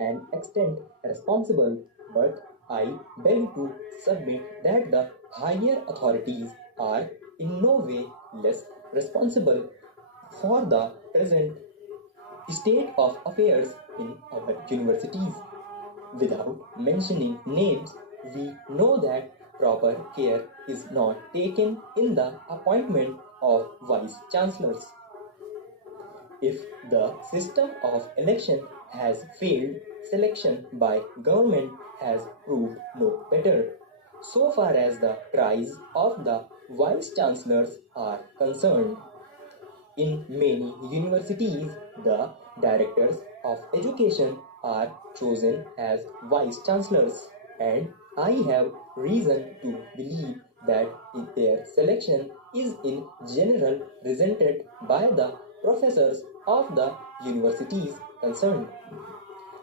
an extent responsible, but I beg to submit that the higher authorities are in no way less responsible for the present state of affairs in our universities. Without mentioning names, we know that proper care is not taken in the appointment of vice chancellors. If the system of election has failed, selection by government has proved no better. So far as the tries of the vice chancellors are concerned, in many universities, the directors of education are chosen as vice chancellors, and I have reason to believe that their selection is in general resented by the professors of the universities concerned.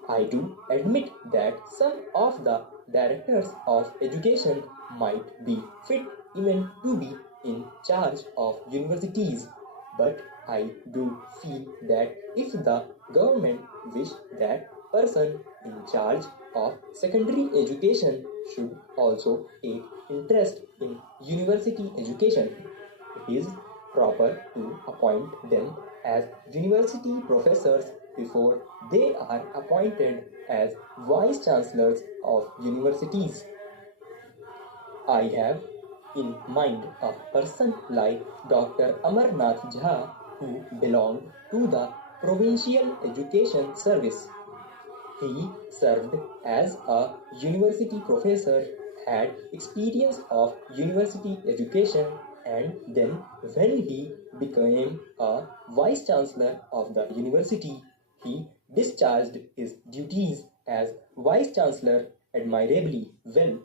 I do admit that some of the directors of education might be fit even to be in charge of universities, but I do feel that if the government wish that person in charge of secondary education should also take interest in university education, it is proper to appoint them as university professors before they are appointed as vice chancellors of universities. I have in mind a person like Dr. Amarnath Jha who belonged to the Provincial Education Service. He served as a university professor, had experience of university education, and then when he became a vice chancellor of the university, he discharged his duties as vice chancellor admirably well.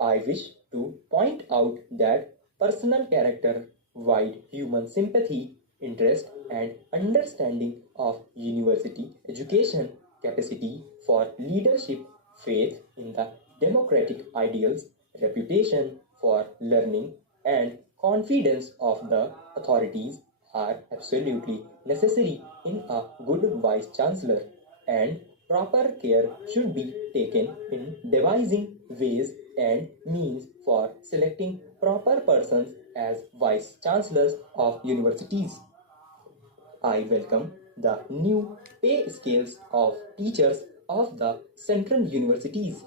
I wish to point out that personal character, wide human sympathy, interest, and understanding of university education, capacity for leadership, faith in the democratic ideals, reputation for learning, and confidence of the authorities are absolutely necessary in a good vice chancellor, and proper care should be taken in devising ways and means for selecting proper persons as vice chancellors of universities. I welcome the new pay scales of teachers of the central universities.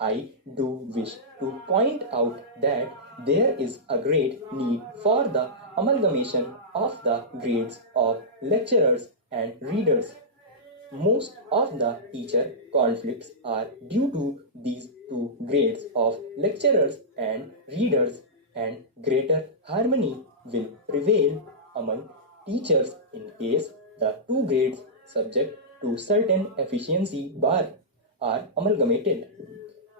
I do wish to point out that there is a great need for the amalgamation of the grades of lecturers and readers. Most of the teacher conflicts are due to these two grades of lecturers and readers, and greater harmony will prevail among teachers in case the two grades subject to certain efficiency bar are amalgamated.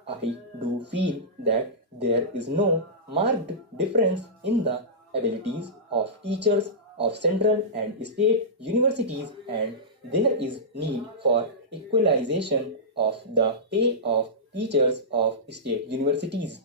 I do feel that there is no marked difference in the abilities of teachers of central and state universities, and there is need for equalization of the pay of teachers of state universities.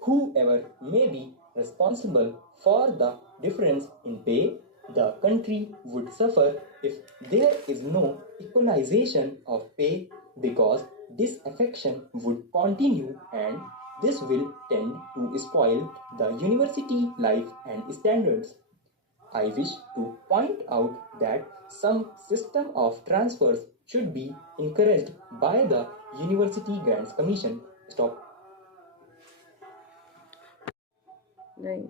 Whoever may be responsible for the difference in pay, the country would suffer if there is no equalization of pay, because disaffection would continue, and this will tend to spoil the university life and standards. I wish to point out that some system of transfers should be encouraged by the University Grants Commission. Stop. नहीं